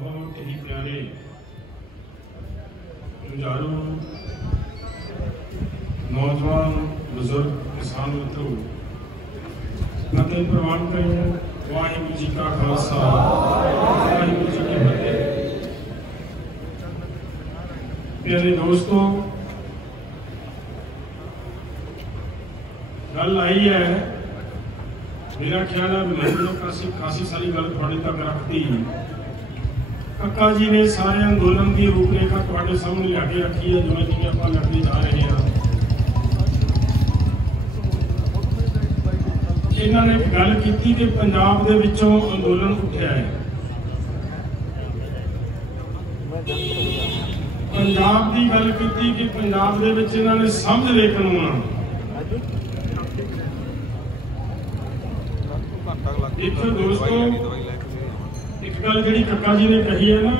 बहुत ही प्यारे हजारों नौजवान बुजुर्ग किसान मित्रों फतेह प्रवान करें। वाहिगुरू जी का खालसा वाहिगुरू जी की फतेह। प्यारे दोस्तों, गल आई है, मेरा ख्याल है मैं खासी सारी गल थोड़े तक रखती। कक्का जी ने सारे अंदोलन की रूपरेखा थोड़े सामने लिया रखी है, जिवें जिवें आपां लड़ते जा रहे हैं। इन्होंने गल की कि पंजाब दे विचों अंदोलन उठिया है। पंजाब की गल की कि पंजाब दे विच इन्होंने समझ ले कानून। देखो दोस्तों, एक गल जिहड़ी कक्का जी ने कही है ना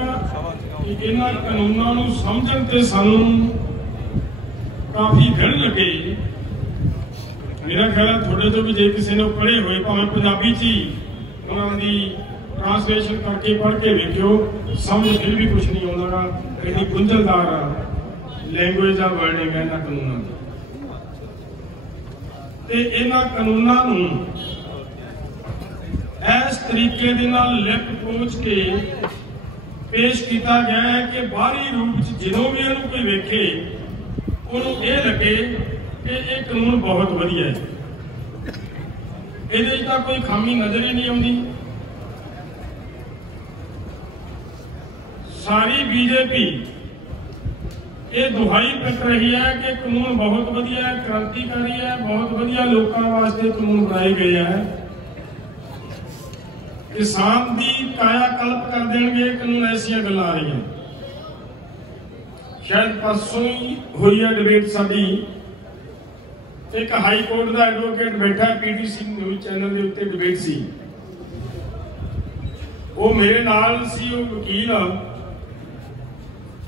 कि इन्हां कानूनां नूं समझण ते सानूं काफ़ी दिन लगे। मेरा ख्याल है थोड़े तो भी जे किसी ने पढ़े हुए भावें पंजाबी च ही उन्होंने ट्रांसलेशन करके पढ़ के वेखियो, समझ फिर भी कुछ नहीं आउंदा। इतनी गुंझलदार लैंगुएज आ वर्डिंग है इन्हां कानूनां ते इन्हां कानूनां नूं इस तरीके दे नाल लिप पोच के पेश किया गया है कि बाहरी रूप जो भी इन्हू कोई वेखे उन्होंने ये लगे कि यह कानून बहुत वधिया है, ये कोई खामी नजर ही नहीं आती। सारी बीजेपी ये दुहाई पिट रही है कि कानून बहुत वधिया है, क्रांतिकारी है, बहुत वधिया लोगों वास्ते कानून बनाए गए हैं, किसान की काया कल्प कर देंगे कानून। ऐसिया गल्लां आ रही हैं। शायद परसों ही हुई है डिबेट साडी, एक हाई कोर्ट का एडवोकेट बैठा पीटीसी न्यूज़ चैनल के उत्ते डिबेट सी, वो मेरे नाल सी, वो वकील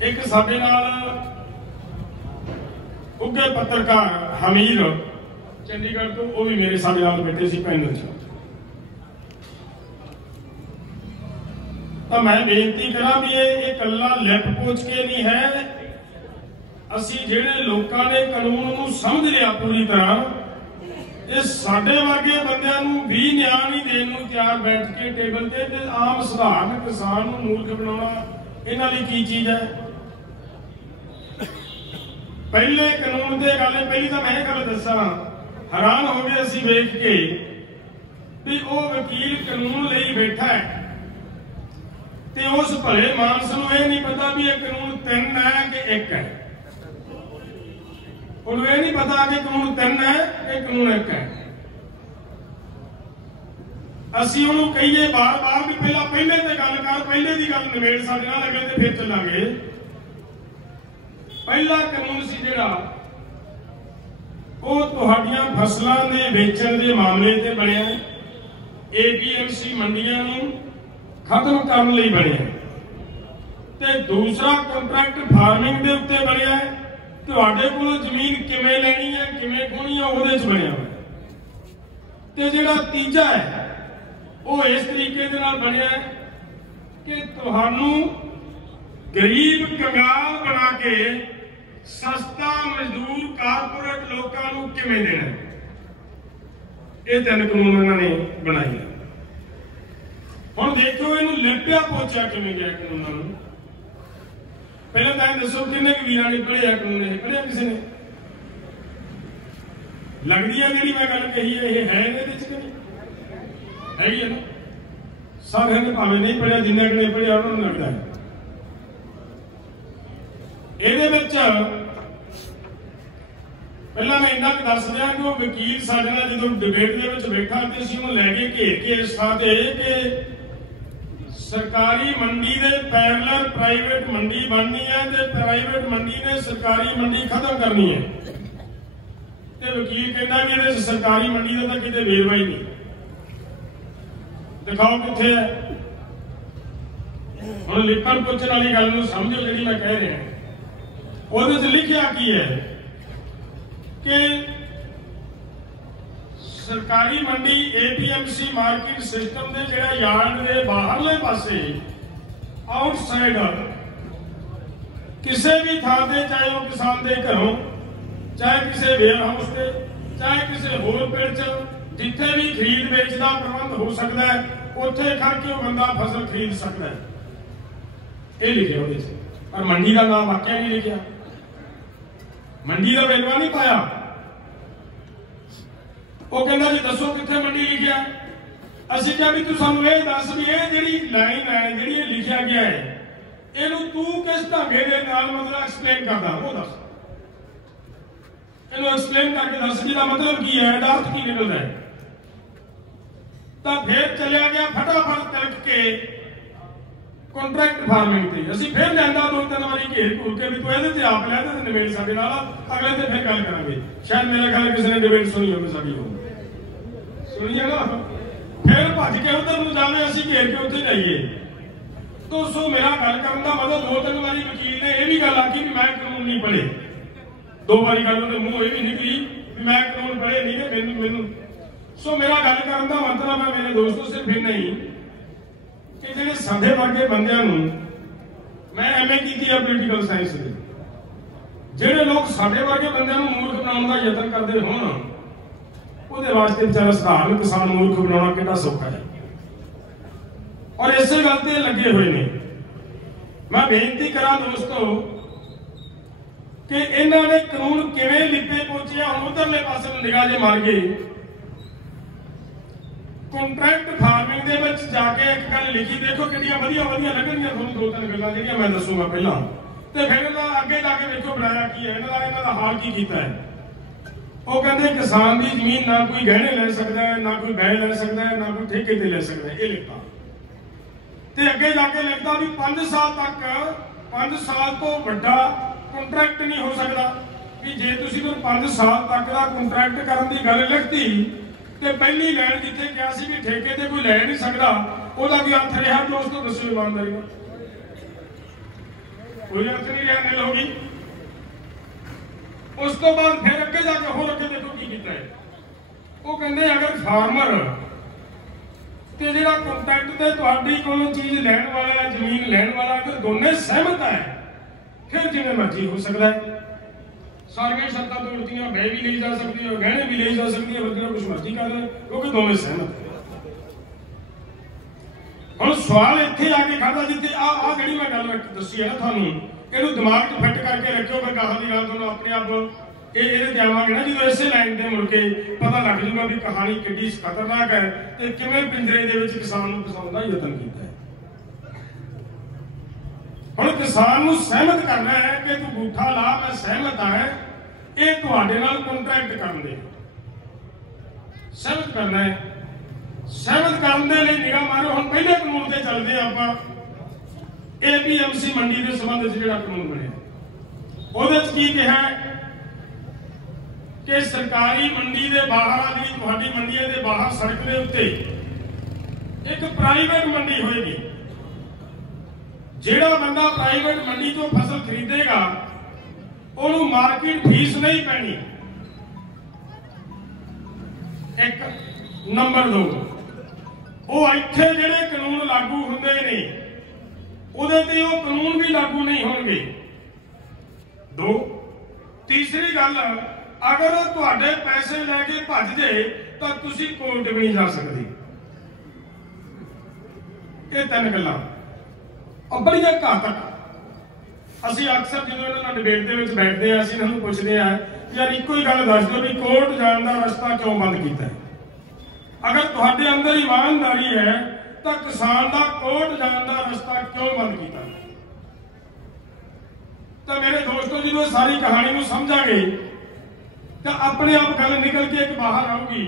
एक साडे नाल उगे पत्रकार हमीर चंडीगढ़ तो वो भी मेरे साडे नाल बैठे सी पैनल च। तो मैं बेनती करा भी ये कल्ला लिप पोच के नहीं है। असी जिहड़े लोकां ने कानून नूं समझ लिया पूरी तरह, ये साडे वर्गे बंदियां नूं भी न्याय नहीं देण नूं तैयार बैठ के टेबल ते आम सधारण किसान नूं मूर्ख बनाउणा इन्हां लई की चीज है। पहले कानून दे गल पहली तो मैं गल दसा, हैरान हो गए असी वेख के भी वो वकील कानून लई बैठा है ते उस भले मानस नूं यह नहीं पता भी यह कानून 3 है कि 1 है। उन्हें यह नहीं पता कि कानून 3 है कि कानून 1 है। असी उन्होंने कहिए बार बार भी पहले ते गल कर, पहले की गल निबेड़ साडे नाल लगे ते फिर चलांगे। पहला कानून सी जिहड़ा वो तुहाडियां फसलां दे वेचण दे मामले ते बनिया, एपीएमसी मंडियां नूं खत्म करने लई बनिया, ते दूसरा कंट्रैक्ट फार्मिंग दे उत्ते बनिया, तुहाडे कोल जमीन किवें लैनी है किवें खोनी है उहदे च बनिया। ते जिहड़ा तीजा है वो इस तरीके दे नाल बनिया कि तुहानू गरीब कंगाल बना के सस्ता मजदूर कारपोरेट लोगों नूं किवें देना। ये 3 कानून उन्होंने बनाए। हुण देखो इनू लिपिया पोचा किवें गया कानूनां नूं। पहले तो दसो किन्ने वीरां ने पढ़िया कानून, ये पढ़िया किसी ने? लगदी है जिहड़ी मैं गल कही है ये है इहदे विच कि नहीं हैगी है ना? सारे ने भावें नहीं पढ़िया, जिन्ने कि नहीं पढ़िया उन्होंने लगता है। ਇਹਦੇ ਵਿੱਚ ਪਹਿਲਾਂ मैं इन्ना दस दिया कि वो वकील साडे नाल जदों डिबेट दे विच बैठा ते असीं ਉਹਨੂੰ ਲੈ ਕੇ घेर के इस थां ते कि सरकारी मंडी दे पैरेलल प्राइवेट मंडी बननी है ते प्राइवेट मंडी ने सरकारी मंडी खत्म करनी है। ते वकील कहना कि ਇਹਦੇ सरकारी मंडी ਦਾ ਤਾਂ ਕਿਤੇ ਵੇਰਵਾ ही नहीं, दिखाओ कित्थे है। हुण लिखण पुछण वाली गल नूं समझो जिहड़ी मैं कह रहा। ਉਹਦੇ ਚ ਲਿਖਿਆ ਕੀ ਹੈ कि सरकारी मंडी एपीएमसी मार्केट सिस्टम के जो यार्ड के बाहरले पासे आउटसाइडर किसी भी थां ते, चाहे वो किसान के घरों, चाहे किसी वेयर हाउस से, चाहे किसी होर पिंड च, जिथे भी खरीद वेच का प्रबंध हो सकता है, उत्थे खड़ के वो बंदा फसल खरीद सकता है। ये लिखे वो, पर मंडी का नाम वाकया नहीं लिखा, मंडी का वेरवा नहीं पाया। वो कहता जी दसो कितने मंडी लिखा। असीं क्या भी तू सानू ये दस भी ये जिहड़ी लाइन है, जिहड़ी ये लिखा गया है, इहनूं तू किस ढंगे दे नाल मतलब एक्सप्लेन करदा, वो दस। इहनूं एक्सप्लेन करके दस जिहदा मतलब की है, इहदा अर्थ की निकलदा है। तो फिर चलिया गया फटाफट तिलक के कॉन्ट्रैक्ट फार्मिंग ते। असीं फिर लिआंदा दो तीन बारी घेर घूर के भी तू इहदे ते आप लै ते निबेड़ साडे नाल, अगले ते फिर गल करांगे। शायद मेरा ख्याल किसी ने डिबेट सुनी होगी साडी, हो सुनिए ना, फिर भज के उधर नूं जावे, असीं घेर के उत्थे जाइए। तो सो मेरा गल करन दा मतलब दो तीन बारी वकील ने यह भी गल आखी कि मैं कानून नहीं पढ़े, दो बारी गल उहदे मूंह यह भी निकली कि मैं कानून पढ़े नहीं कि मैनूं। सो मेरा गल करन दा मतलब है मेरे दोस्तों सिर्फ इन्ना ही कि जिहड़े साडे वर्गे बंदियां नूं, मैं एमए कीती है पोलीटिकल साइंस दे, जिहड़े लोग साडे वर्गे बंदियां नूं मूर्ख बनाउण दा यतन करदे होण, ਉਹਦੇ ਵਾਸਤੇ ਵਿਚਾਰਾ ਸਧਾਰਨ किसान मूर्ख बनाना कितना सौखा है। और इसे गल ते लगे हुए ने। मैं बेनती करा दोस्तों कि इन्हों ने कानून किवें लिपे पहुंचे, हम उधरले पासे निगाह जे मार गए। कॉन्ट्रैक्ट फार्मिंग दे विच जाके एक गल लिखी, देखो कितनी वधिया वधिया लगणगीਆਂ ਤੁਹਾਨੂੰ दो तीन गल्लां ਜਿਹੜੀਆਂ मैं दसूंगा पहला, ते फिर अगे जाके देखो बनाया की है, इन्हां दा हाल की कीता है। वो कहते किसान की जमीन ना कोई गहने ले सकता है, ना कोई बैल ले सकता है, ना कोई ठेके ते ले सकता है। ये लिखा ते अगे जाके लिखता भी 5 साल तक, 5 साल तो बड़ा कॉन्ट्रैक्ट नहीं हो सकता। भी जे तुसीं 5 साल तक का कॉन्ट्रैक्ट करने की गल लिखती ते पहली लाइन जिथे क्या सी भी ठेके ते कोई ले नहीं सकता, ਉਹਦਾ भी अर्थ रहा। दोस्तों दसो ईमानदारी नाल, कोई अर्थ नहीं रहा, नील होगी। उस तो बाद फिर अगे जाके होर अगे देखो की कीता है। वो कहते अगर फार्मर ते जिहड़ा कॉन्ट्रैक्ट ते तुहाडी कोलों चीज लैण वाला, जमीन लैण वाला, अगर दोने सहमत है, फिर जिवें मर्जी हो सकता है। सारियां शर्तां तोड़तियां, बह भी ली जा सकती है, गहने भी ली जा सकती है, बंदा कुछ मर्जी कर ले, क्योंकि दोवें सहमत है। हुण सवाल इत्थे आके खड़ा जिथे आ जिहड़ी मैं गल दसी है ना तुहानूं, ਇਹਨੂੰ ਦਿਮਾਗ 'ਚ ਫਿੱਟ ਕਰਕੇ ਰੱਖਿਓ। ਫਿਰ ਗਾਹਾਂ ਦੀ ਗੱਲ ਤੁਹਾਨੂੰ ਆਪਣੇ ਆਪ ਇਹਦੇ ਤੇ ਆਵਾਂਗੇ ਨਾ, ਜਦੋਂ ਇਸੇ ਲਾਈਨ ਤੇ ਮੁੜ ਕੇ ਪਤਾ ਲੱਗ ਜੂਗਾ ਵੀ ਕਹਾਣੀ ਕਿੱਡੀ ਖਤਰਨਾਕ ਹੈ ਤੇ ਕਿਵੇਂ ਪਿੰਜਰੇ ਦੇ ਵਿੱਚ ਕਿਸਾਨ ਨੂੰ ਫਸਾਉਣ ਦਾ ਯਤਨ ਕੀਤਾ ਹੈ। ਹੁਣ ਕਿਸਾਨ ਨੂੰ ਸਹਿਮਤ ਕਰਨਾ ਹੈ ਕਿ ਤੂੰ ਬੂਠਾ ਲਾ, ਮੈਂ ਸਹਿਮਤ ਹਾਂ, ਇਹ ਤੁਹਾਡੇ ਨਾਲ ਕੰਟਰੈਕਟ ਕਰਨ ਦੇ ਸਹਿਮਤ ਕਰਨਾ ਹੈ। ਸਹਿਮਤ ਕਰਨ ਦੇ ਲਈ ਨਿਗਾਹ ਮਾਰੋ। ਹੁਣ ਪਹਿਲੇ ਕਾਨੂੰਨ ਤੇ ਚੱਲਦੇ ਆਪਾਂ। APMC मंडी के संबंध में जो कानून बने ਉਹਦੇ ਚ ਕੀ ਕਿਹਾ कि सरकारी मंडी के बाहर जी ਤੁਹਾਡੀ मंडी के बाहर सड़क के उत्ते एक प्राइवेट मंडी होएगी। ਜਿਹੜਾ बंदा प्राइवेट मंडी तो फसल खरीदेगा ਉਹਨੂੰ मार्केट फीस नहीं पैनी। एक नंबर 2, वो ਇੱਥੇ ਜਿਹੜੇ कानून लागू ਹੁੰਦੇ ਨੇ ਉਹਦੇ ਤੇ ਉਹ ਕਾਨੂੰਨ भी लागू नहीं होंगे। 2, तीसरी गल, अगर वो तुहाडे पैसे लैके भज जाए तो तुसी कोर्ट भी नहीं जा सकते। ये 3 गल्लां बड़ियां घातक। असीं अक्सर जो इन्हां नाल डिबेट दे विच बैठदे आ, असीं इन्हां नूं पुछदे आ यार इक्को ही गल दस दो भी कोर्ट जाण दा रस्ता क्यों बंद कीता है। अगर तुहाडे अंदर ईमानदारी है तो किसान का कोर्ट जाने का रास्ता क्यों बंद किया। तो मेरे दोस्तों जो सारी कहानी को समझांगे तो अपने आप गल निकल के एक बाहर आऊगी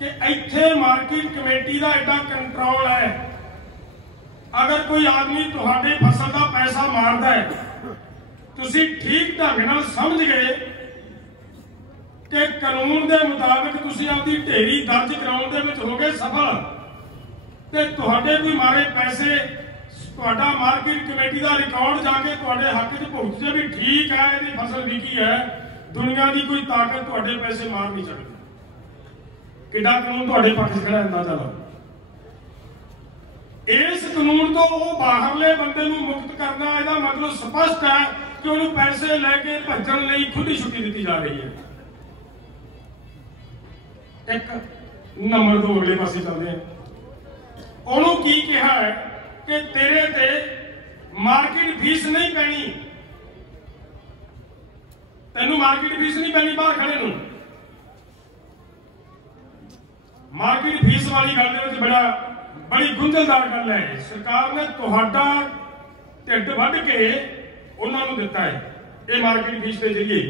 कि इत्थे मार्केट कमेटी का एडा कंट्रोल है। अगर कोई आदमी तुहाडे फसल का पैसा मारदा है, तुसी ठीक ढंग नाल समझ गए कि कानून के मुताबिक तुसी आपकी ढेरी दर्ज कराउण दे विच हो गए सफल, ते तुहाडे कोई मारे पैसे तुहाडा मार्केट कमेटी का रिकॉर्ड जाके तुहाडे हक च भुगत जे भी ठीक है, इहदी फसल विकी है, दुनिया की कोई ताकत तुहाडे पैसे मार नहीं सकती। किड्डा कानून तुहाडे पक्ष च खड़ा, अंदाजा लाओ। इस कानून तो वो बाहरले बंदे नूं मुक्त करना, इहदा मतलब स्पष्ट है कि उन्होंने पैसे लैके भज्जण लई खुली छुट्टी दी जा रही है। एक नंबर 2 अगले पासे चलते हैं। उन्होंने की कहा है कि तेरे ते मार्केट फीस नहीं पैनी, तेनू मार्केट फीस नहीं पैनी, बाहर खड़े नूं मार्केट फीस वाली गल दे विच बड़ी गुंझलदार गल है। सरकार ने तुहाडा ढिड वढ के उन्होंने दिता है ये मार्केट फीस के जरिए।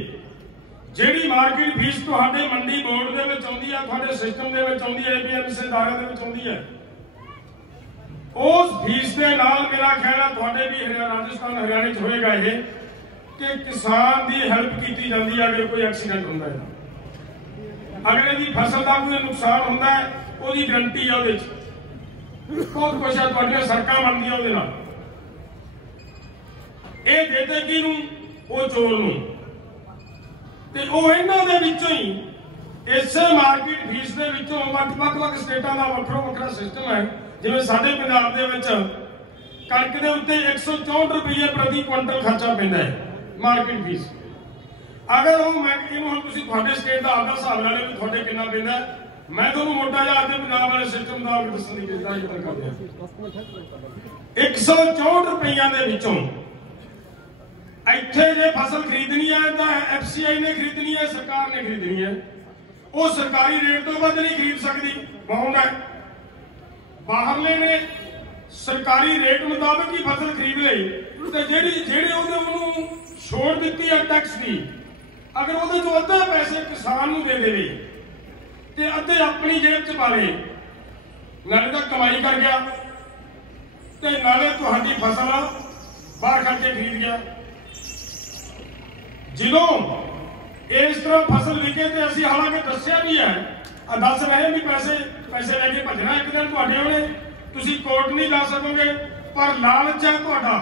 जिहड़ी मार्केट फीस तुहाडे मंडी बोर्ड दे विच आउंदी है, तुहाडे सिस्टम दे विच आउंदी है, APMC अदारे दे विच आउंदी है, उस फीस के नाल मेरा ख्याल है तुहाडे भी राजस्थान हरियाणा च होएगा ये कि किसान की हेल्प की जाती है। अगर कोई एक्सीडेंट होता है, अगले की फसल का कोई नुकसान होता है, उसकी गारंटी है, उहदे बहुत कुछ है, तुहाडियां सड़कां बनदियां उहदे नाल। ये देते की नूं, वो चोर नूं, ते वो इन्हां दे विचों ही इसे मार्केट फीस दे विचों वख-वख स्टेटां दा वखरा सिस्टम है। जिवें साडे पंजाब दे विच कणक दे उत्ते 164 रुपये प्रति क्विंटल खर्चा पैंदा है मार्केट फीस। अगर वो मैं हुण तुसीं तुहाडे स्टेट दा आपदा हिसाब ला लो कि तुहाडे किन्ना पैंदा, मैं तुहानूं मोटा जिहा अद्धे पंजाब वाले सिस्टम दा दस्सण दी कोशिश करदा हां। 164 रुपइयां दे विचों इत्थे जे फसल खरीदनी है तो FCI ने खरीदनी है, सरकार ने खरीदनी है, वो सरकारी रेट तो वध नहीं खरीद सकती, बाउंड है। बाहरले ने सरकारी रेट मुताबिक ही फसल खरीद ली, तो जेड़े उन्होंने छोड़ दी है टैक्स की, अगर वो जो अद्धे पैसे किसान नूं दे देवे ते अद्धे अपनी जेब च पा ले, नाले तो कमाई कर गया ते नाले तुहाडी फसल बाहर खर्चे खरीद गया। ਜਦੋਂ इस तरह फसल विके तो असीं हालांकि दस्सिया भी है, दस रहे भी पैसे लैके भजना एक दिन तुहाडे होणे, तुसीं कोर्ट नहीं जा सकोगे, पर लालच है तुहाडा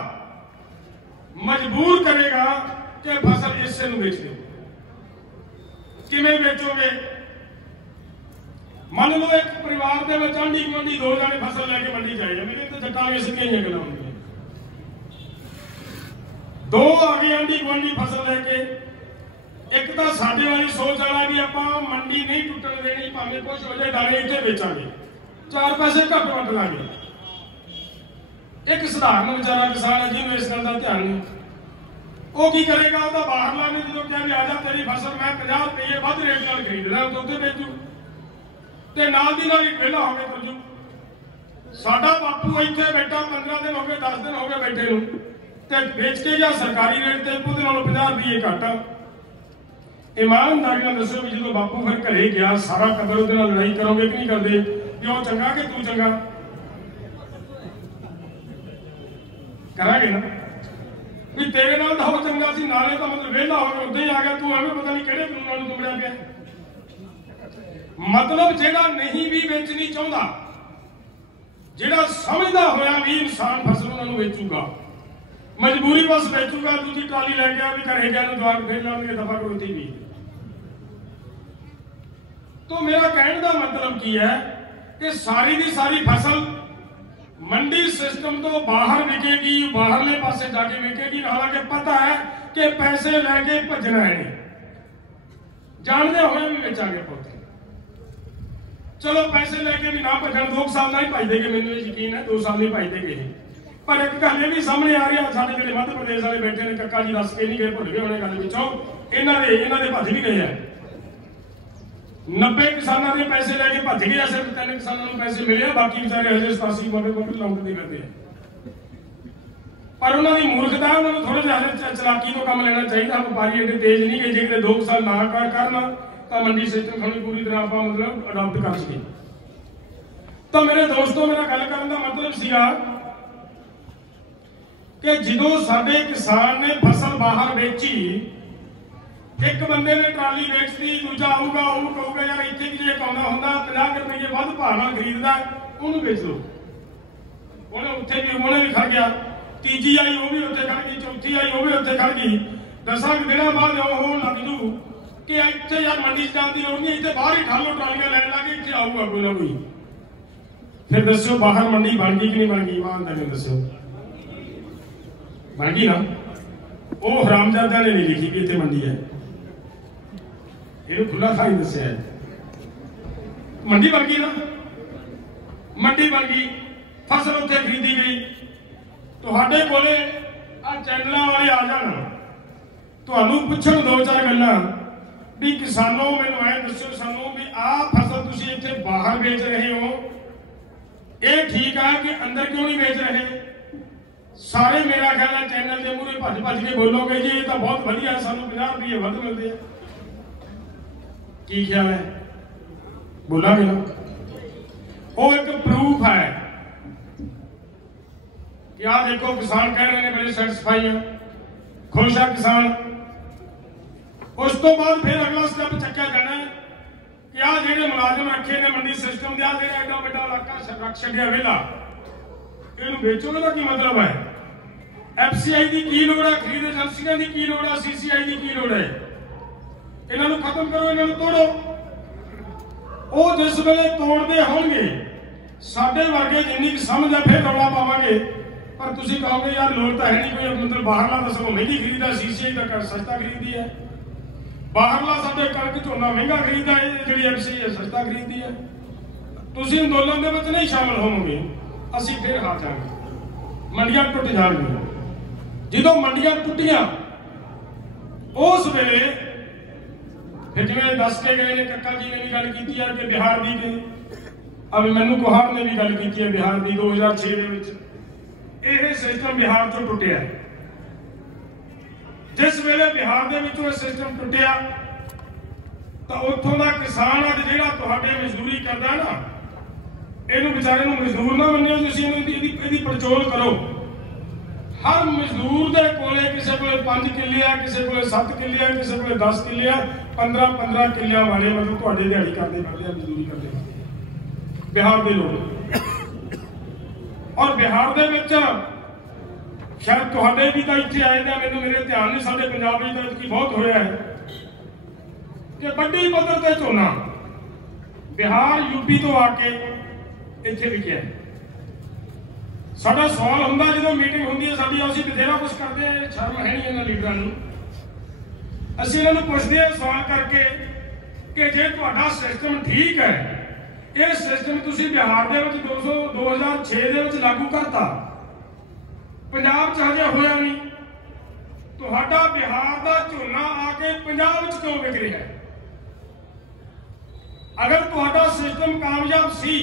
मजबूर करेगा कि फसल इसे नूं बेच दो। किवें बेचोगे? मान लो एक परिवार के विच आंढी गुआंढी 2 जने फसल लैके मंडी जाए, मेरे तो जट्टां दी सिद्धियां गल्लां होंदियां, 2 आ गए आंढी गुआंढी फसल लैके। एक तो साडे वाली सोच वाला भी आपां मंडी नहीं टुटन देनी, भावें कुछ हो जाए, डाले इत्थे बेचांगे, 4 पैसे घट वट लांगे। एक साधारण बेचारा किसान है जिन्होंने इस गल का ध्यान नहीं, वो की करेगा? वह बाहरला ने जो कहा भी आजा तेरी फसल मैं 50 रुपये वध रेट नाल खरीद रहा तो उत्थे बेचू, ते नाल दी नाल वेला हो गए तुरजू। साडा बापू इत्थे बैठा 15 दिन हो गए, 10 दिन हो गए बैठे नूं, ते बेच के या सरकारी रेट ते ਉਹਦੇ ਨਾਲੋਂ 50 रुपये घट। ईमानदारी नाल दसो भी जो बापू फिर घरे गया, सारा टब्बर ਉਹਦੇ ਨਾਲ लड़ाई करोगे कि नहीं करते कि वो चंगा कि तू चंगा? करांगे ना भी तेरे नाल तो वो चंगा सी, नाले तो मतलब वेला हो गया, उद्दां ही आ गया, तू एवें पता नहीं किहड़े कानूनां नूं तुंबड़िया पिया। मतलब जेड़ा नहीं भी बेचनी चाहुंदा, जेड़ा समझदा होया भी इंसान फसल उन्हां नूं बेचूगा, मजबूरी बस बेचूगा, दूसरी ट्राली लै गया भी घरे गया जवाब फिर लाने दफा करो थी भी। तो मेरा कहने का मतलब की है कि सारी की सारी फसल मंडी सिस्टम तो बाहर विकेगी, बाहरले पासे जाके विकेगी, हालांकि पता है कि पैसे लैके भजना है, जानते हुए भी बेचांगे पुत। चलो पैसे लैके भी ना भजन 2 साल ना ही भज देंगे, मैंने यकीन है 2 साल नहीं भज देंगे। पर एक गल भी सामने आ रही है, साडे जिहड़े मध्य प्रदेश वाले बैठे ने, कक्का जी दस के नहीं गए, भुल गए होने गल विचों, इन्हां दे भज भी गए हैं। 90 किसानों के पैसे लैके भज गए, सिर्फ 3 किसानों को पैसे मिले, बाकी बेचारे हजे 87 मगर लौटते करते हैं। पर उन्होंने मूर्खता, उन्होंने थोड़ा जिहा चलाकी तो काम लेना चाहिए। व्यापारी एडे तेज नहीं कि जे 2 साल ना करना तो मंडी सिस्टम खड़ी पूरी तरह आप मतलब अडॉप्ट कर सके। तो मेरे दोस्तों, मेरा गल करने का मतलब सीगा कि जो साडे किसान ने फसल बाहर बेची, एक बंदे ने ट्राली बेचती, दूजा आऊगा वो कहूगा यार इतने कि जे पाउंदा हुंदा 50 रुपये वध भाव नाल खरीददा, उहनूं बेच लो। उहने उत्थे भी खड़ गया, तीजी आई वो भी उत्थे खड़ गई, चौथी आई वो भी उत्थे खड़ गई। 10 दिनों बाद वो लग जू कि इत्थे यार मंडी च जाण दी लोड़ नहीं, इत्थे बाहर ही ठालो ट्रालियां लैण लग गए, इत्थे आऊगा कोई ना कोई। फिर दस्यो बाहर मंडी बन गई कि नहीं बन गई? ईमानदारी दस्यो बन गई ना? वो हरामजादा ने नहीं लिखी कि इतने मंडी है, ये खुला था ही दसिया है। मंडी बन गई ना, मंडी बन गई, फसल उत्थे खरीदी गई। तुहाडे कोले आ चैनलों वाले आ जान, तुहानू पुछण दो चार गल्लां भी किसानों मैनूं ऐ दस्यो सानू भी आ फसल तुसीं इत्थे बाहर बेच रहे हो, ये ठीक है कि अंदर क्यों नहीं बेच रहे? सारे मेरा ख्याल है चैनल के मूहरे भज भज के बोलोगे जी ये तो बहुत वधिया, सानू 50 रुपये वध मिलते हैं। की ख्याल है? बोलांगे ना? वो एक प्रूफ है कि आ देखो किसान कह रहे हैं बड़े सैटिस्फाई हैं, खुश है किसान। उस तो बाद फिर अगला स्टेप चक्या जाना है कि आ जेडे मुलाजिम रखे ने मंडी सिस्टम के एडा बड़ा इलाका रख छड्या वेला, इहनूं बेचोगे का की मतलब है? एफसीआई की की लोड़ है, खरीद एजेंसियां की की लोड़ है, सीसीआई की लोड़ है? इन्हों खत्म करो, इन्हों तोड़ो। वो जिस वेले तोड़ते होंगे साडे वर्गे जिन्नी की समझ है फिर रौला पावांगे, पर तुसीं कहोगे यार लोड़ तो है नहीं कोई, मतलब बाहरला तो सगों महंगी खरीदा, सीसीआई का सस्ता खरीदी है, बाहरला साडे कणक झोना महंगा खरीदा है, जिहड़ी एफसीआई है सस्ता खरीदी है। तुसीं अंदोलन दे विच नहीं शामिल होवोगे, असीं फिर हार जावांगे, मंडियां टुट जाणगीਆਂ। ਜਦੋਂ मंडियां टुटियां उस वेले फिर जिवें दस के गए ने, कक्का जी ने भी गल की है कि बिहार दी गई, अब मैनू कोहार ने भी गल की है बिहार की 2006 ਦੇ ਵਿੱਚ ਇਹ सिस्टम बिहार चों टुटिया। जिस वेले बिहार ਦੇ ਵਿੱਚੋਂ ਇਹ सिस्टम टुटिया तो उत्थों का किसान अज जिहड़ा तुहाडे मजदूरी करदा ना, इहनूं बेचारे नूं मजदूर ना मन्निओ, तुसीं इहदी पड़चोल करो। हर मजदूर दे कोले किसी को 5 किले है, किसी को 7 किले है, किसी को 10 किले है, 15-15 किलियां वाले मतलब तुहाडे दिहाड़ी करते फिरदे आ, मजदूरी करते बिहार के लोग। और बिहार दे विच शायद तुहाडे भी तो इत्थे आए ने, मैनूं मेरे ध्यान नहीं, साडे पंजाब विच तां बहुत होया है कि बड़ी पद्धर ते झोना बिहार यूपी तो आके इत्थे विकिया। साडा सवाल हुंदा जो मीटिंग हुंदी है साडी, असीं बथेरा कुछ करते हैं, शर्म है नहीं इन्हां लीडरां नूं। असीं इन्हां नूं पुछदे हां सवाल करके कि जे तुहाडा सिस्टम ठीक है, ये सिस्टम तुसीं बिहार दे विच 2006 दे विच लागू करता, पंजाब च हजे होया नहीं, तुहाडा बिहार दा झोना आके पंजाब च क्यों विक रिहा है? अगर तुहाडा सिस्टम कामयाब सी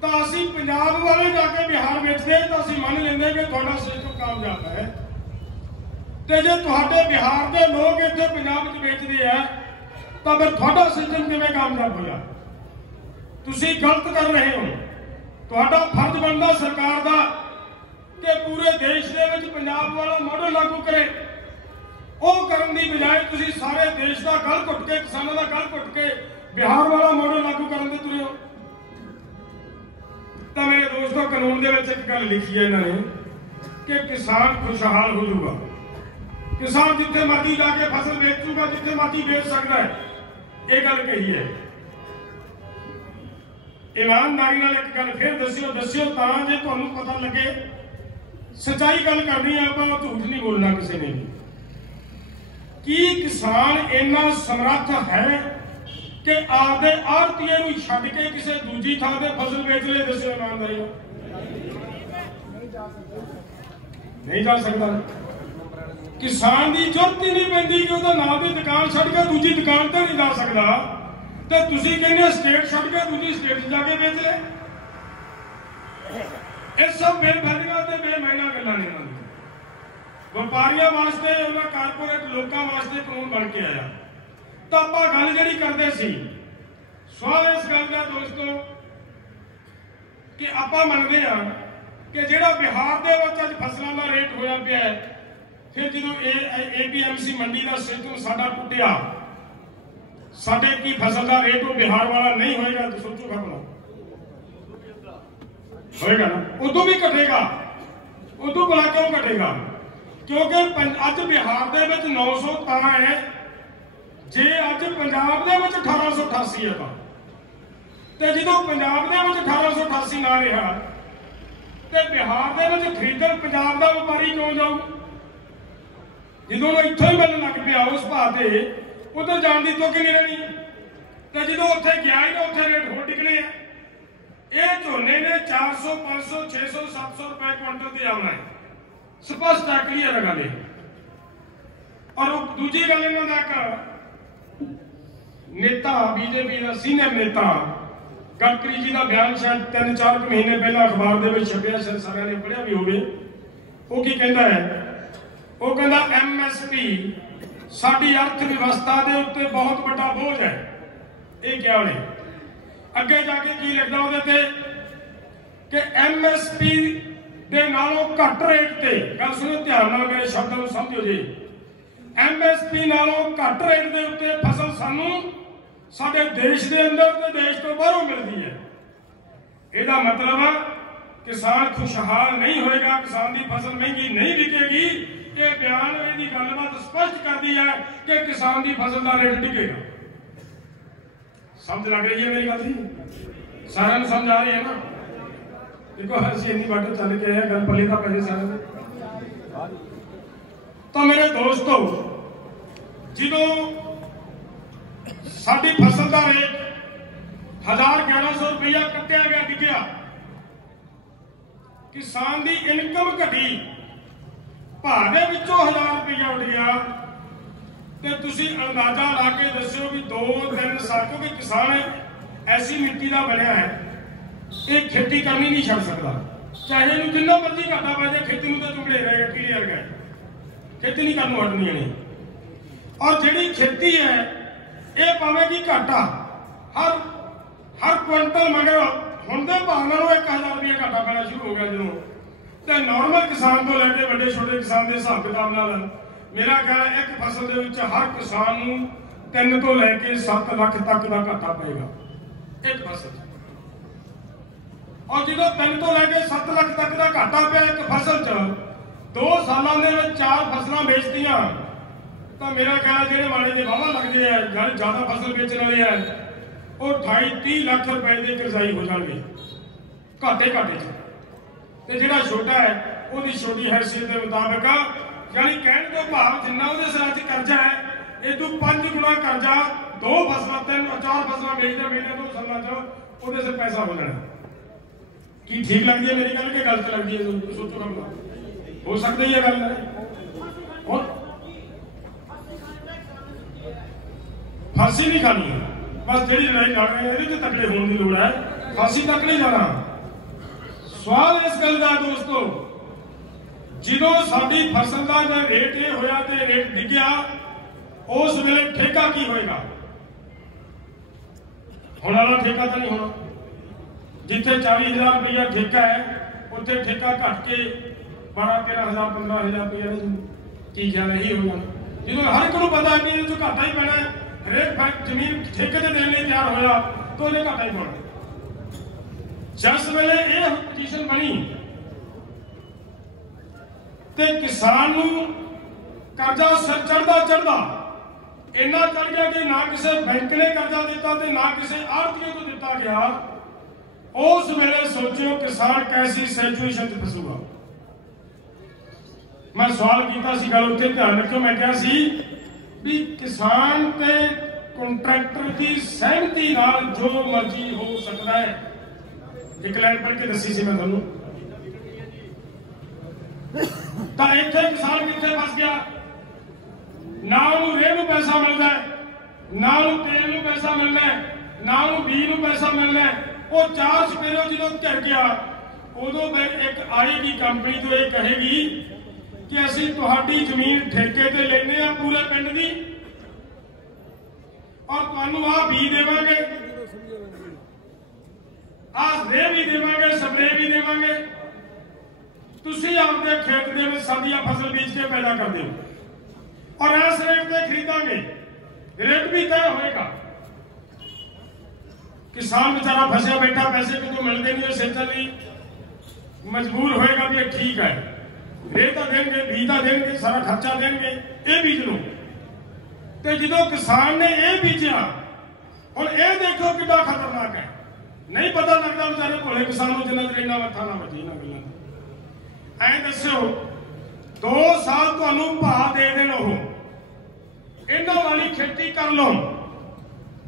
तो असीं पंजाब वाले जाके बिहार बेचते तो असीं मान लेंदे कि तुहाडा सिस्टम कामयाब है। ते जे तुहाडे बिहार के लोग इत्थे पंजाब च बेचदे आ तो फिर तुहाडा सिस्टम किवें कामयाब होया? तुसीं गलत कर रहे हो। तुहाडा फर्ज बनदा सरकार दा कि पूरे देश दे विच पंजाब वाला मॉडल लागू करे। वो करन दी बजाय तुसीं सारे देश दा गल घुट के, किसानां दा गल घुट के बिहार वाला मॉडल लागू करन दे तुरे हो। तो मेरे दोस्तों कानून दे विच एक गल लिखी है इन्होंने कि किसान खुशहाल हो जाऊगा, किसान जिथे मर्जी जाके फसल बेचूगा, जिथे मर्जी बेच सकता है, ये गल कही है। ईमानदारी नाल एक गल फिर दस्यो तां जे तुहानूं पता लगे, सच्चाई गल करनी है, आपां झूठ नहीं बोलना किसी ने भी। कि किसान इन्ना समर्थ है कि आपदे आड़तीए नूं छड्ड के किसी दूजी थां ते फसल बेच ले? दस्यो ईमानदारी नहीं जा सकता। किसान की जरूरत ही नहीं पैंदी कि उसदा नाल दी दुकान छड्ड के दूजी दुकान ते नहीं जा सकता, ते तुसीं कहंदे स्टेट छड्ड के दूजी स्टेट जाके बेच ले। ये सब बेफायदियां ते बेमायना गल्लां ने। व्यापारियों वास्ते, उन्हां कारपोरेट लोगों वास्ते कानून बन के आया। तो आप गल जी करते सी, सवाल इस गल का दोस्तों कि आप मनते हैं कि जो बिहार के अज फसलों का रेट होया पिया है, फिर जो APMC मंडी का सिस्टम साडा टुटिया, साडे की फसल का रेट वो बिहार वाला नहीं होएगा? तो सोचो खपना होएगा ना, उदों भी घटेगा। उदों भला क्यों घटेगा? क्योंकि अज बिहार के 900 तां है, जे अज पंजाब दे विच 1888 है। ਤੇ ਜਦੋਂ ਪੰਜਾਬ ਦੇ ਵਿੱਚ 1888 ਨਾ ਰਿਹਾ ਤੇ ਬਿਹਾਰ ਦੇ ਵਿੱਚ ਖਰੀਦਣ ਪੰਜਾਬ ਦਾ ਵਪਾਰੀ ਕਿਉਂ ਜਾਊ? ਜਦੋਂ ਉਹ ਇੱਥੋਂ ਹੀ ਮਿਲਣ ਲੱਗ ਪਿਆ ਉਸ ਭਾਅ ਤੇ ਉਧਰ ਜਾਣ ਦੀ ਤੁਕ ਨਹੀਂ ਰਹਿਣੀ। ਤੇ ਜਦੋਂ ਉੱਥੇ ਗਿਆ ਹੀ ਨਾ ਉੱਥੇ ਰੇਟ ਹੋਰ ਡਿੱਗਣੇ ਆ। ਇਹ ਝੋਨੇ ਨੇ 400 500 600 700 रुपए क्विंटल ਤੇ ਆਉਣਾ ਹੈ। ਸਪਸ਼ਟ ਹੈ, ਕਲੀਅਰ ਗੱਲ ਹੈ। ਔਰ ਦੂਜੀ ਗੱਲ ਇਹਨਾਂ ਦਾ ਇੱਕ नेता बीजेपी का सीनियर नेता गडकरी जी का बयान शायद 3-4 महीने पहले अखबार के छपया, शायद सारे ने पढ़िया भी होवे। वो की कहता है, वो कहता MSP साडी अर्थव्यवस्था के उत्ते बहुत बड़ा बोझ है। ये क्या है? अगे जाके की लिखदा उहदे ते कि MSP दे नालों घट रेट ते, गल सुनो ध्यान नाल, मेरे शब्दां नूं समझो जी। MSP नालों घट रेट के उत्ते फसल सानू साडे देश के अंदर ते देश तो बाहरों मिलती है। ਇਹਦਾ मतलब है किसान खुशहाल नहीं होएगा, किसान की फसल महंगी नहीं बिकेगी। ये बयान इसकी गलबात स्पष्ट करती है कि किसान की फसल का रेट डिगेगा। समझ लग रही है मेरी गल? सारे समझ आ रही है ना? देखो असं इन्नी बात चल के आए, गल पली का पैसे सारे। तो मेरे दोस्तों, जो साडी फसल का रेट 1000-1100 रुपया कटिया गया, डिग्या, किसान की इनकम घटी, भाव दे विचों 1000 रुपया उठ गया, तो तुसी अंदाजा ला के दस्यो भी 2-3 साल, क्योंकि किसान ऐसी मिट्टी का बनया है, ये खेती करनी नहीं छड़ सकता। चाहे इन्हूं जिन्ना मर्जी घाटा पै जाए, खेती में तो चुंगड़े रहेगा, कीड़े वर्गा खेती नहीं करनी हटनी नहीं। और जिहड़ी खेती है ये पावेगी घाटा, हर क्विंटल मगर हुण दे भाव नालों 1000 रुपया घाटा पैना शुरू हो गया। जो तो नॉर्मल किसान तो लैके वड्डे छोटे किसान के हिसाब किताब नाल मेरा ख्याल है एक फसल दे विच हर किसान नूं 3 तो लैके 7 लाख तक का घाटा पेगा एक फसल। और जो 3 तो लैके 7 लाख तक का घाटा पिया एक फसल च 2 सालों में 4 फसलां बेचदियां, तो मेरा ख्याल जो माड़े के वाहवा लगते हैं, ज्यादा फसल बेचने वाले हैं, वो 28-30 लाख रुपए की करजाई हो जाएंगे घाटे च। जो छोटा है वो छोटी हैसियत के मुताबिक, यानी कहने तो भाव जिन्ना वो सिर च कर्जा है, ये तो 5 गुना कर्जा 2 फसलों 3-4 फसलों बेचते महीने 2 सालों वो सिर पैसा हो जाना। की ठीक लगती है मेरी गल कि गलत लगती है? सोचो हम हो सकता ही है गल। और फांसी नहीं खानी है, बस जी लड़ाई लड़ रहे हैं ये तकड़े होने की लोड़ है, फांसी तक नहीं जाना। सवाल इस गल का दोस्तों, जो साडी फसल का रेट ये होया ते रेट डिग्या, उस वेले ठेका की होएगा? होने वाला ठेका तो नहीं होना। जिथे 40,000 रुपया ठेका है उत्थे ठेका घट के 12-13,000 15,000 रुपया की ख्याल यही होगा। जो हर एक को पता है कि जो घाटा ही पैना है, हरेक जमीन ठेके से देने तैयार होया तो ये घाटा ही पड़ना। जिस वेले ये पोजीशन बनी ते किसान नूं कर्जा सिर चढ़दा इन्ना चढ़ गया कि ना किसी बैंक ने कर्जा दिता ते ना किसी आड़तीए को दिता गया। उस वेले सोचो किसान कैसी सिचुएशन च फसूगा। मैं सवाल किया सी, गल उत्थे ध्यान रखो, मैं कहा सी भी किसान ते कॉन्ट्रैक्टर की सहमति नाल जो मर्जी हो सकता है। एक लाइन पढ़ के दसी सी मैं तुहानूं, तो इत्थे किसान कित्थे फस गया? ना उन्होंने रेह नूं पैसा मिलता है, ना उन्होंने तेल नूं पैसा मिलना है, ना उन्होंने बीज नूं पैसा मिलना है। वो 4 सपेरों जो घिर गया, उदों एक आएगी कंपनी तो ये कहेगी कि असीं तुहाडी जमीन ठेके ते लेने आ पूरे पिंड दी, और तुहानूं आ बीज देवांगे, आ रेह भी देवांगे, स्प्रे भी देवांगे, तुसीं आपदे खेत दे विच सदियां फसल बीज के पैदा कर दिओ, और इस रेट पे खरीदांगे, रेट भी तय होएगा। किसान बेचारा फंसा बैठा, पैसे को तो मिलते नहीं, सेचन मजबूर होएगा भी ठीक है, रेता देंगे, बीजा देंगे, सारा खर्चा देंगे, ये बीज लो। तो जो किसान ने यह बीजा, और ये देखो कितना खतरनाक है। नहीं पता लगता बेचारे भोले किसानों जिन्हें देर इन्ना मत्था ना बची इन्होंने गलों। ऐ दस्यो 2 साल तुहानू भाव दे देण, इन्हां वाली खेती कर लो,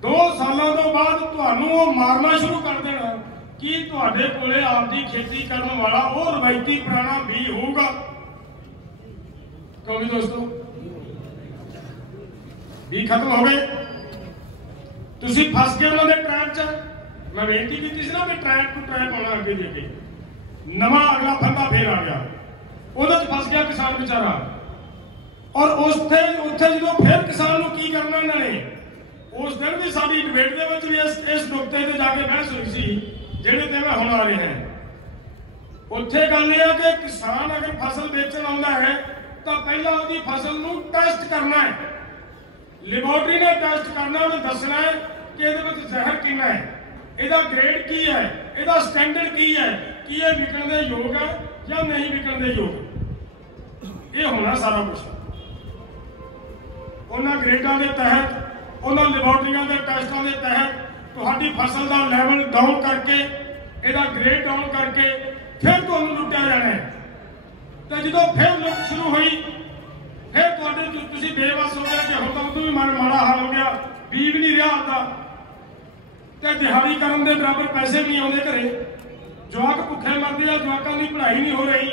2 सालों तो बाद तुहानू वो मारना शुरू कर देना कि तुहाडे कोले आपदी खेती करने वाला वो रवायती पुराना भी होगा। क्योंकि दोस्तों भी खत्म हो गए, तुसी फस गए उन्होंने ट्रैप च। मैं बेनती की सी ना कि ट्रैप टू ट्रैप होना अगे देके नवा अगला फंदा फिर आ गया, ਉਹਦੇ ਚ फस गया किसान बेचारा। और ਉੱਥੇ ਜਦੋਂ फिर किसान ਨੂੰ ਕੀ ਕਰਨਾ ਇਹਨਾਂ ਨੇ, ਉਸ ਦਿਨ ਵੀ ਸਾਡੀ ਡਿਬੇਟ ਦੇ ਵਿੱਚ ਵੀ ਇਸ ਨੁਕਤੇ ਤੇ ਜਾ ਕੇ ਬਹਿਸ ਹੋਈ ਸੀ ਜਿਹੜੇ ਤੇ ਮੈਂ ਹੁਣ ਆ ਰਿਹਾ ਹਾਂ। ਉੱਥੇ ਗੱਲ ਇਹ ਆ ਕਿ ਕਿਸਾਨ ਅਗਰ ਫਸਲ ਵੇਚਣ ਆਉਂਦਾ ਹੈ ਤਾਂ ਪਹਿਲਾਂ ਉਹਦੀ ਫਸਲ ਨੂੰ ਟੈਸਟ ਕਰਨਾ ਹੈ, ਲੈਬੋਰਟਰੀ ਨੇ ਟੈਸਟ ਕਰਨਾ, ਉਹਨੇ ਦੱਸਣਾ ਹੈ ਕਿ ਇਹਦੇ ਵਿੱਚ ਜ਼ਹਿਰ ਕਿੰਨਾ ਹੈ, ਇਹਦਾ ਗ੍ਰੇਡ ਕੀ ਹੈ, ਇਹਦਾ ਸਟੈਂਡਰਡ ਕੀ ਹੈ, ਕਿ ਇਹ ਵਿਕਣ ਦੇ ਯੋਗ ਹੈ ਜਾਂ ਨਹੀਂ ਵਿਕਣ ਦੇ ਯੋਗ। ਇਹ ਹੋਣਾ ਸਾਰਾ ਕੁਝ ਉਹਨਾਂ ਗ੍ਰੇਡਾਂ ਦੇ ਤਹਿਤ, ਉਹਨਾਂ ਲੈਬੋਰਟਰੀਆਂ ਦੇ ਟੈਸਟਾਂ ਦੇ ਤਹਿਤ ਤੁਹਾਡੀ ਫਸਲ ਦਾ ਲੈਵਲ ਡਾਊਨ ਕਰਕੇ, ਇਹਦਾ ਗ੍ਰੇਡ ਡਾਊਨ ਕਰਕੇ ਫਿਰ ਤੁਹਾਨੂੰ ਲੁੱਟਿਆ ਜਾਣਾ ਹੈ। ਤੇ ਜਦੋਂ ਫਿਰ ਲੁੱਟ ਸ਼ੁਰੂ ਹੋਈ ਫਿਰ ਤੁਹਾਡੇ ਤੁਸੀਂ ਬੇਵਸ ਹੋ ਗਏ ਕਿ ਹੁਣ ਤਾਂ ਉਦੋਂ ਵੀ ਮਾੜਾ ਹਾਲ ਹੋ ਗਿਆ, ਬੀਜ ਨਹੀਂ ਰਿਹਾ ਆਉਂਦਾ ਤੇ ਦਿਹਾੜੀ ਕਰਨ ਦੇ ਬਰਾਬਰ ਪੈਸੇ ਵੀ ਨਹੀਂ ਆਉਂਦੇ ਘਰੇ, ਜਵਾਕ ਭੁੱਖੇ ਮਰਦੇ ਆ, ਜਵਾਕਾਂ ਦੀ ਪੜ੍ਹਾਈ ਨਹੀਂ ਹੋ ਰਹੀ,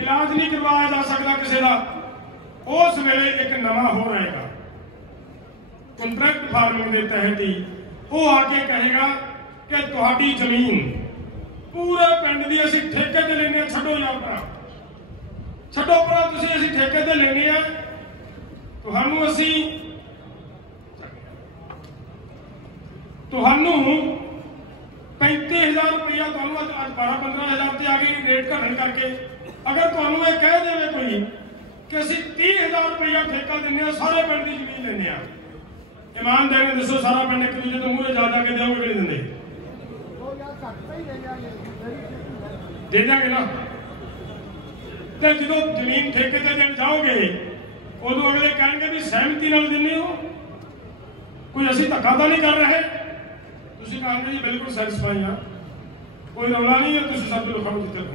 ਇਲਾਜ ਨਹੀਂ ਕਰਵਾਇਆ ਜਾ ਸਕਦਾ ਕਿਸੇ ਦਾ। ਉਸ ਵੇਲੇ ਇੱਕ ਨਵਾਂ ਹੋ ਰਹੇਗਾ ਕੰਟਰੈਕਟ ਫਾਰਮਿੰਗ ਦੇ ਤਹਿਤ ਹੀ ਉਹ ਆ ਕੇ ਕਹੇਗਾ ਕਿ ਤੁਹਾਡੀ ਜ਼ਮੀਨ ਪੂਰੇ ਪਿੰਡ ਦੀ ਅਸੀਂ ਠੇਕੇ ਤੇ ਲੈਣੀ ਆ, ਛੱਡੋ ਜਾਂ ਭਰਾ ਛੱਡੋ ਭਰਾ ਤੁਸੀਂ, ਅਸੀਂ ਠੇਕੇ ਤੇ ਲੈਣੀ ਆ, ਤੁਹਾਨੂੰ ਅਸੀਂ ਤੁਹਾਨੂੰ 35,000 रुपया ਤੁਹਾਨੂੰ ਅੱਜ 12-15,000 ਤੇ ਆ ਗਈ ਰੇਟ ਘਟਣ ਕਰਕੇ। ਅਗਰ ਤੁਹਾਨੂੰ ਇਹ ਕਹਿ ਦੇਵੇ ਕੋਈ ਕਿ ਅਸੀਂ 30,000 रुपया ਠੇਕਾ ਦਿੰਦੇ ਆ, ਸਾਰੇ ਪਿੰਡ ਦੀ ਜ਼ਮੀਨ ਲੈਂਦੇ ਆ, ईमानदारी ने दसो सारा पिंड एक दूजे तो मूहरे जा के देओगे कि नहीं देंगे? दे देंगे ना। तो जो जमीन ठेके ते देन जाओगे उदों अगले कहेंगे भी सहमति नाल दिंदे हो, कोई असीं धक्का तो नहीं कर रहे। तुसीं कहोगे जी बिल्कुल सैटिस्फाई हाँ, कोई रौला नहीं है, तुसीं सब लिखाओ जिथे